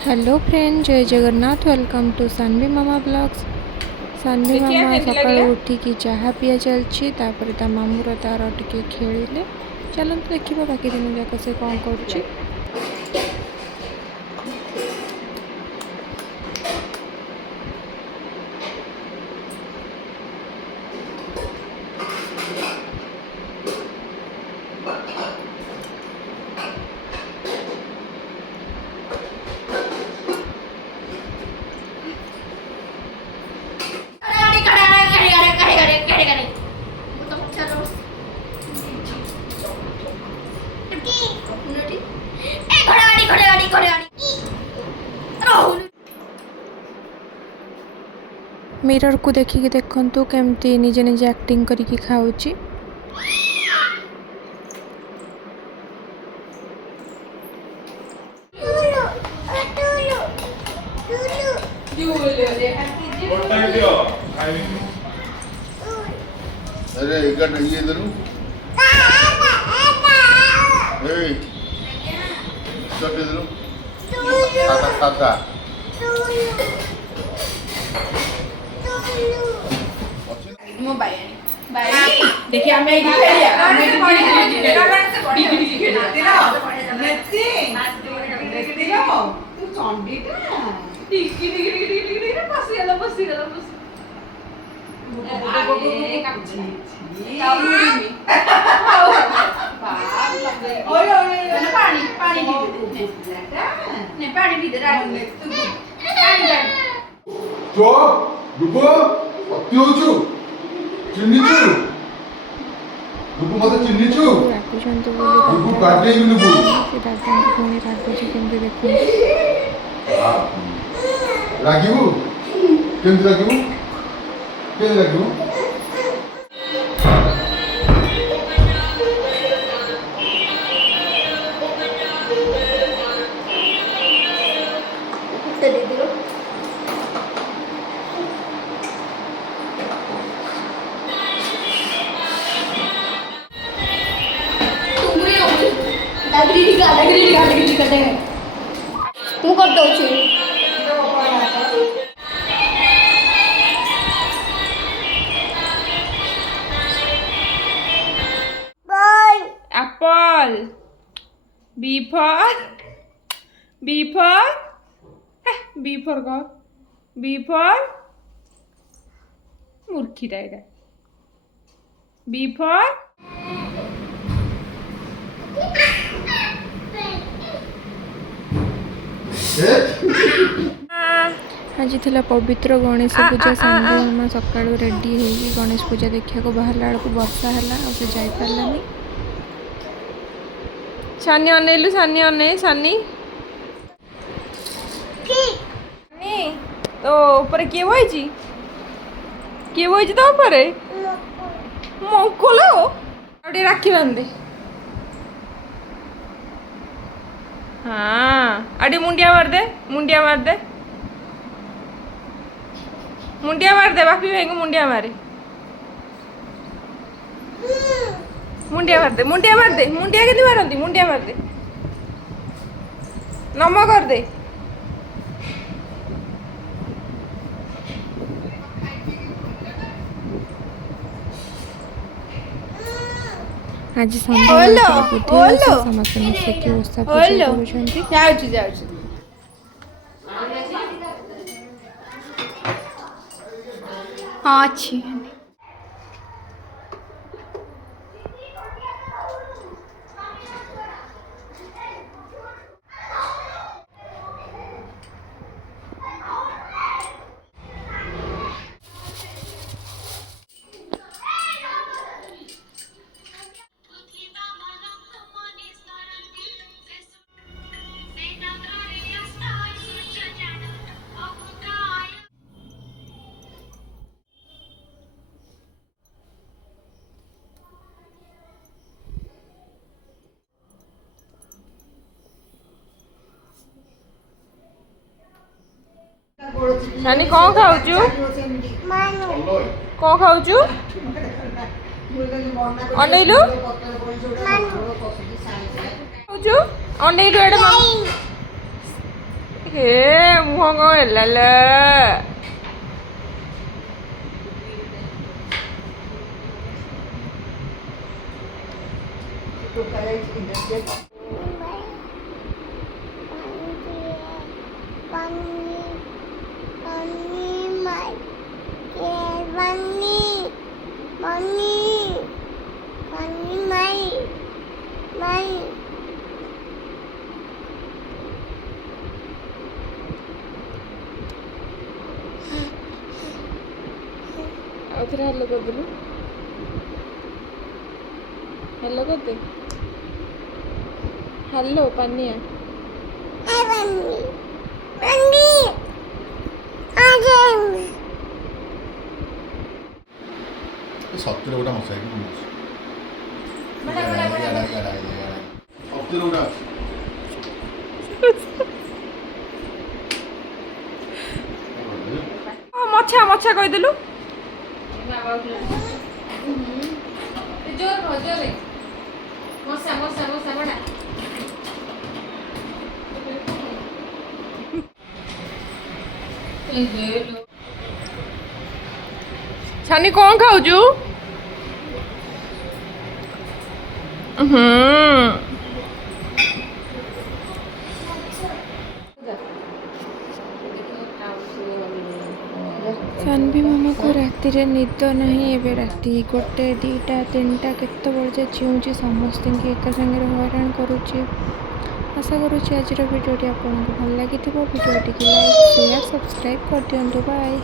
Hello friend, Jai Jagannath. Welcome to Sanvi Mama blogs. Sanvi मामा सकाळु उठिकी चाहा पिया चलछि, तापर ता मामूर तार टिके खेलिले। चलନ୍ତୁ ଦେଖିବା बाकी दिन जाक से कौन କରୁछि। मिरर को देखिए देखंतु केमती निजे निजे एक्टिंग करिकी खाऊची। अरे इधर नहीं है इधर ए चल इधर साता साता देखिए हमें एक खेलिया हमें डिगी खेलते ना नेती लो तू चंडीटा डिगी डिगी बस ए काची यावुरी ओए पानी ने पानी भी दे रहा है पानी जो दुबो अत्योचु चिन्नीचु दुबो मत चिन्नीचु राखुछंतु बोली दुबो काटे भी दुबो से दादा को कोनी राखुछि केमती देखो। रागिबु केमती रागिबु के रागिबु ମୁଁ କରିଦଉଛି। apple b for go b for मूर्खीटा এটা b for आज थिला पवित्र गणेश पूजा। सानवी मामा सकाळु रेडी होई गणेश पूजा देखिया को बाहर लाड़ को वर्षा हला और से जाई पारलानी। सानी अनेलु सानी अने सानी तो ऊपर किए बइची तो ऊपर मंकुलो आउटे राखी बंदे हाँ आउटे मुंडिया मार दे मुंडिया मार दे बापी भाई को मुंडिया मारे मुंडिया के मारती मुंडिया मार दे नम कर दे आज समस्त मिसिकी ओषा पूजा करूछंती। जाउची हाँ अच्छी सानी कौन खाऊचु कौन खाऊचु अनेलु खाऊचु अनेलु एडे ହେ ମୁହଁ କ'ଣ ହେଲା ଲୋ? ଆଉ ଥରେ ହ୍ୟାଲୋ କରିଦେଲୁ, ହ୍ୟାଲୋ କରିଦେ, ହ୍ୟାଲୋ ପାନିଆ। ସତରେ ଗୋଟେ ମଶା ହେଇକି ବୁଲୁଛି। ସତରେ ଗୋଟେ ଅଛି। ମଛା ମଛା କହିଦେଲୁ। ସାନି କ'ଣ ଖାଉଛୁ? ସାନଭି ମାମାକୁ ରାତିରେ ନିଦ ନାହିଁ। ଏବେ ରାତି 1, 2, 3 କେତେବେଳେ ଯେ ଚିଉଁଛି ସମସ୍ତଙ୍କୁ ଏକା ସାଙ୍ଗରେ ହଇରାଣ କରୁଛି। ଆଶା କରୁଛି ଆଜିର ଭିଡ଼ିଓଟି ଆପଣଙ୍କୁ ଭଲ ଲାଗିଥିବ। ଭିଡ଼ିଓଟିକୁ ଲାଇକ୍, ସେୟାର, ସବସ୍କ୍ରାଇବ୍ କରିଦିଅନ୍ତୁ। ବାଏ।